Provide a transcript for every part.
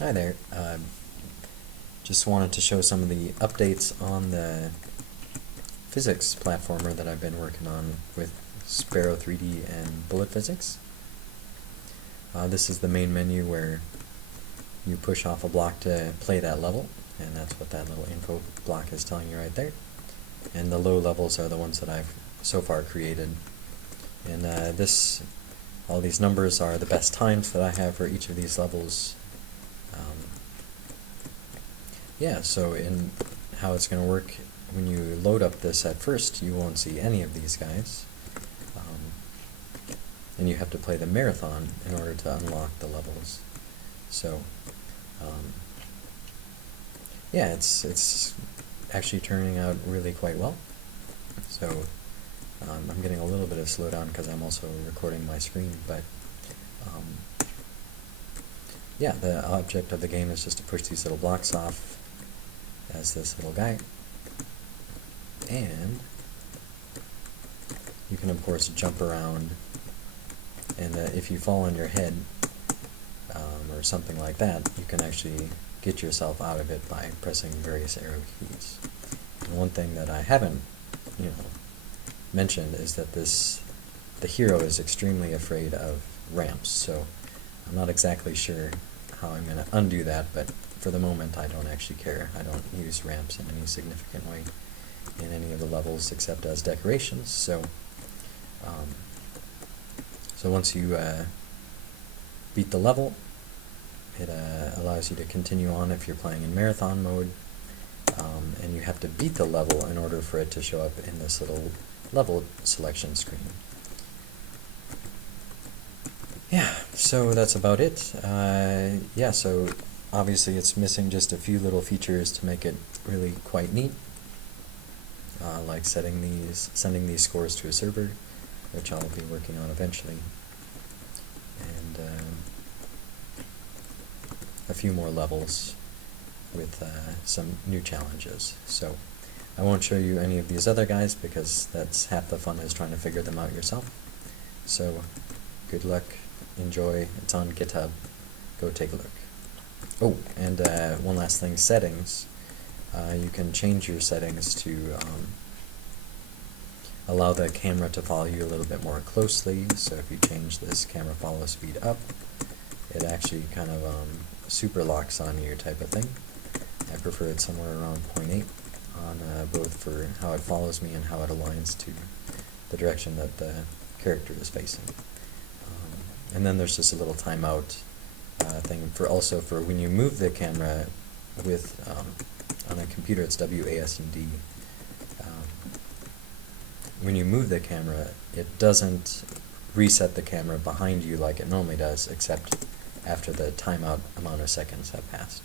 Hi there. Just wanted to show some of the updates on the physics platformer that I've been working on with Sparrow 3D and Bullet Physics. This is the main menu where you push off a block to play that level, and that's what that little info block is telling you right there. And the low levels are the ones that I've so far created. And all these numbers are the best times that I have for each of these levels. So in how it's going to work, when you load up this at first, you won't see any of these guys. And you have to play the marathon in order to unlock the levels. So, it's actually turning out really quite well. So, I'm getting a little bit of slowdown because I'm also recording my screen, but the object of the game is just to push these little blocks off as this little guy, and you can of course jump around, and if you fall on your head or something like that, you can actually get yourself out of it by pressing various arrow keys. And one thing that I haven't mentioned is that the hero is extremely afraid of ramps, so I'm not exactly sure how I'm going to undo that, but for the moment I don't actually care. I don't use ramps in any significant way in any of the levels except as decorations. So once you beat the level, it allows you to continue on if you're playing in marathon mode, and you have to beat the level in order for it to show up in this little level selection screen. So that's about it. So obviously it's missing just a few little features to make it really quite neat, like sending these scores to a server, which I'll be working on eventually, and a few more levels with some new challenges. So I won't show you any of these other guys because that's half the fun, is trying to figure them out yourself. So good luck, enjoy, it's on GitHub, go take a look. Oh, and one last thing, settings. You can change your settings to allow the camera to follow you a little bit more closely. So if you change this camera follow speed up, it actually kind of super locks on you type of thing. I prefer it somewhere around 0.8 on both for how it follows me and how it aligns to the direction that the character is facing. And then there's just a little timeout thing for when you move the camera with on a computer. It's WASD. When you move the camera, it doesn't reset the camera behind you like it normally does, except after the timeout amount of seconds have passed.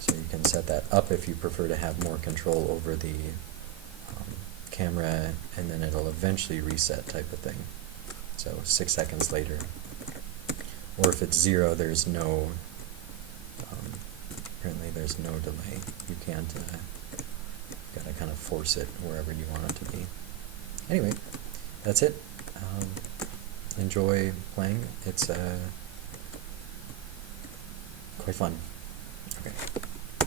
So you can set that up if you prefer to have more control over the camera, and then it'll eventually reset type of thing. So 6 seconds later. Or if it's 0, there's no, apparently there's no delay. You can't, gotta kind of force it wherever you want it to be. Anyway, that's it. Enjoy playing. It's quite fun.